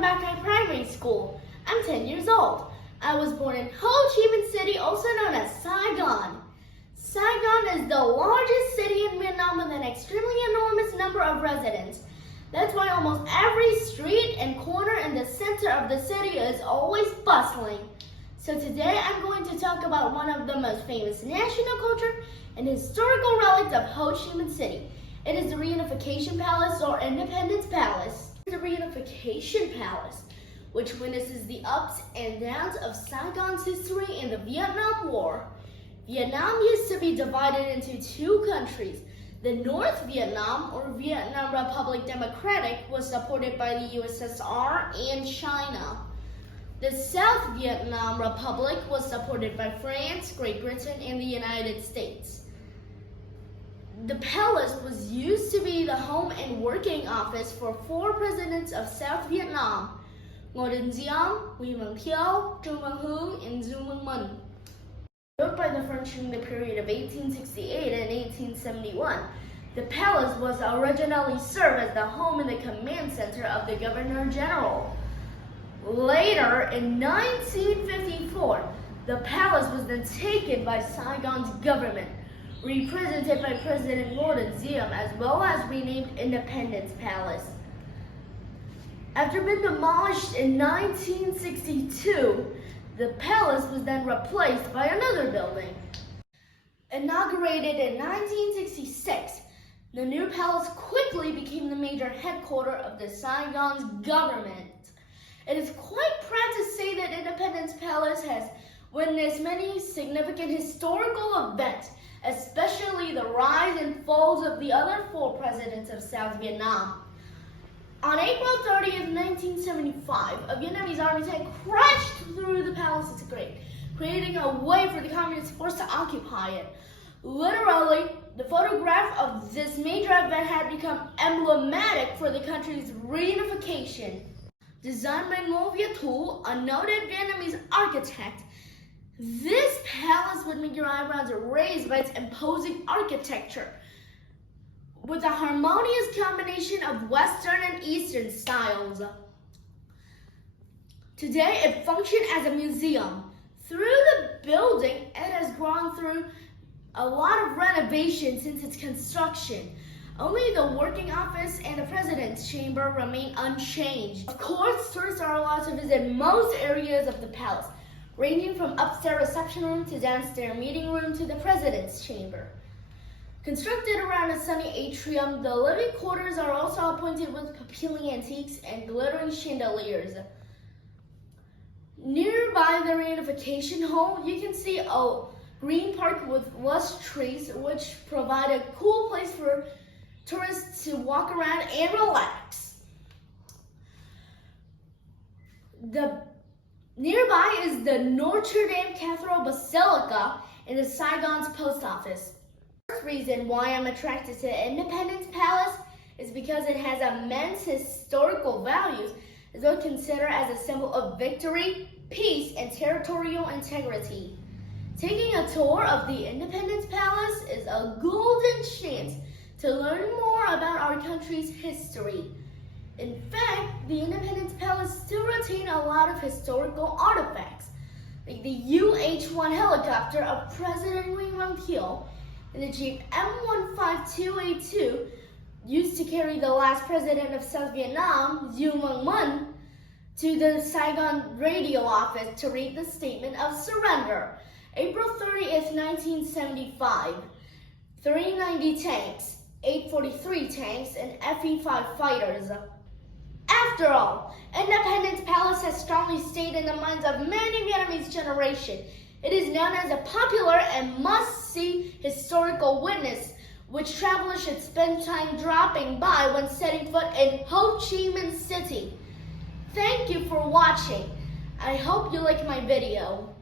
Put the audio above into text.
from Bakai Primary School. I'm 10 years old. I was born in Ho Chi Minh City, also known as Saigon. Saigon is the largest city in Vietnam with an extremely enormous number of residents. That's why almost every street and corner in the center of the city is always bustling. So today I'm going to talk about one of the most famous national culture and historical relics of Ho Chi Minh City. It is the Reunification Palace or Independence Palace. The Reunification Palace, which witnesses the ups and downs of Saigon's history in the Vietnam War. Vietnam used to be divided into two countries. The North Vietnam, or Vietnam Republic Democratic, was supported by the USSR and China. The South Vietnam Republic was supported by France, Great Britain, and the United States. The palace was used to be the home and working office for four presidents of South Vietnam: Ngô Đình Diệm, Nguyen Văn Thieu, Trương Văn Hướng, and Du Văn Minh. Built by the French during the period of 1868 and 1871, the palace was originally served as the home and the command center of the Governor-General. Later, in 1954, the palace was then taken by Saigon's government, represented by President Ngô Đình Diệm, as well as renamed Independence Palace. After being demolished in 1962, the palace was then replaced by another building. Inaugurated in 1966, the new palace quickly became the major headquarters of the Saigon's government. It is quite proud to say that Independence Palace has witnessed many significant historical events, especially the rise and falls of the other four presidents of South Vietnam. On April 30th, 1975, a Vietnamese army tank crashed through the palace's grate, creating a way for the communist force to occupy it. Literally, the photograph of this major event had become emblematic for the country's reunification. Designed by Ngô Viet Thu, a noted Vietnamese architect, this palace would make your eyebrows raise by its imposing architecture, with a harmonious combination of Western and Eastern styles. Today, it functions as a museum. Through the building, it has gone through a lot of renovation since its construction. Only the working office and the president's chamber remain unchanged. Of course, tourists are allowed to visit most areas of the palace, ranging from upstairs reception room to downstairs meeting room to the president's chamber. Constructed around a sunny atrium, the living quarters are also appointed with appealing antiques and glittering chandeliers. Nearby the Reunification Hall, you can see a green park with lush trees, which provide a cool place for tourists to walk around and relax. Nearby is the Notre Dame Cathedral Basilica and the Saigon's post office. The first reason why I'm attracted to Independence Palace is because it has immense historical values, as well considered as a symbol of victory, peace, and territorial integrity. Taking a tour of the Independence Palace is a golden chance to learn more about our country's history. In fact, the Independence Palace still retains a lot of historical artifacts, like the UH-1 helicopter of President Nguyen Văn Thieu and the Jeep M152A2 used to carry the last president of South Vietnam, Du Văn Minh, to the Saigon radio office to read the statement of surrender. April 30th, 1975, 390 tanks, 843 tanks, and Fe-5 fighters. After all, Independence Palace has strongly stayed in the minds of many Vietnamese generation. It is known as a popular and must-see historical witness, which travelers should spend time dropping by when setting foot in Ho Chi Minh City. Thank you for watching. I hope you like my video.